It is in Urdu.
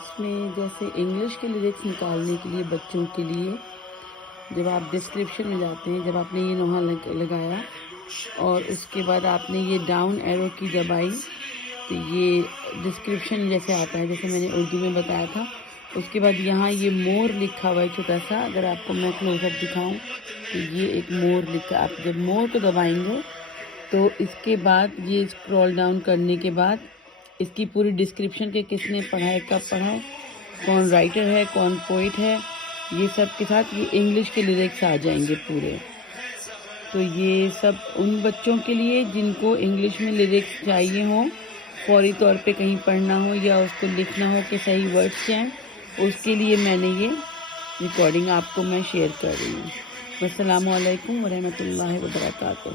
اس میں جیسے انگلش کے لیرکس نکالنے کے لیے بچوں کے لیے جب آپ ڈسکرپشن میں جاتے ہیں، جب آپ نے یہ نوحہ لگایا اور اس کے بعد آپ نے یہ ڈاؤن ایرو کی دبائی تو یہ ڈسکرپشن جیسے آتا ہے، جیسے میں نے اردو میں بتایا تھا. اس کے بعد یہاں یہ مور لکھا ہوا ہے چھوٹا سا، اگر آپ کو میں کلوز اپ دکھاؤں تو یہ ایک مور لکھا. آپ جب مور کو دبائیں گے تو اس کے بعد یہ اسکرول ڈاؤن کرنے کے بعد اس کی پوری ڈسکرپشن کہ کس نے پڑھا ہے، کب پڑھا ہے، کون رائٹر ہے، کون پوئٹ ہے، یہ سب کے ساتھ یہ انگلش کے لیرکس آ جائیں گے پورے. تو یہ سب ان بچوں کے لیے جن کو انگلش میں لیرکس چاہیے ہوں، فوری طور پہ کہیں پڑھنا ہو یا اس کو لکھنا ہو کہ صحیح ورڈس کیا ہیں، اس کے لیے میں نے یہ ریکارڈنگ آپ کو میں شیئر کر رہی ہوں. السلام علیکم ورحمۃ اللہ وبرکاتہ.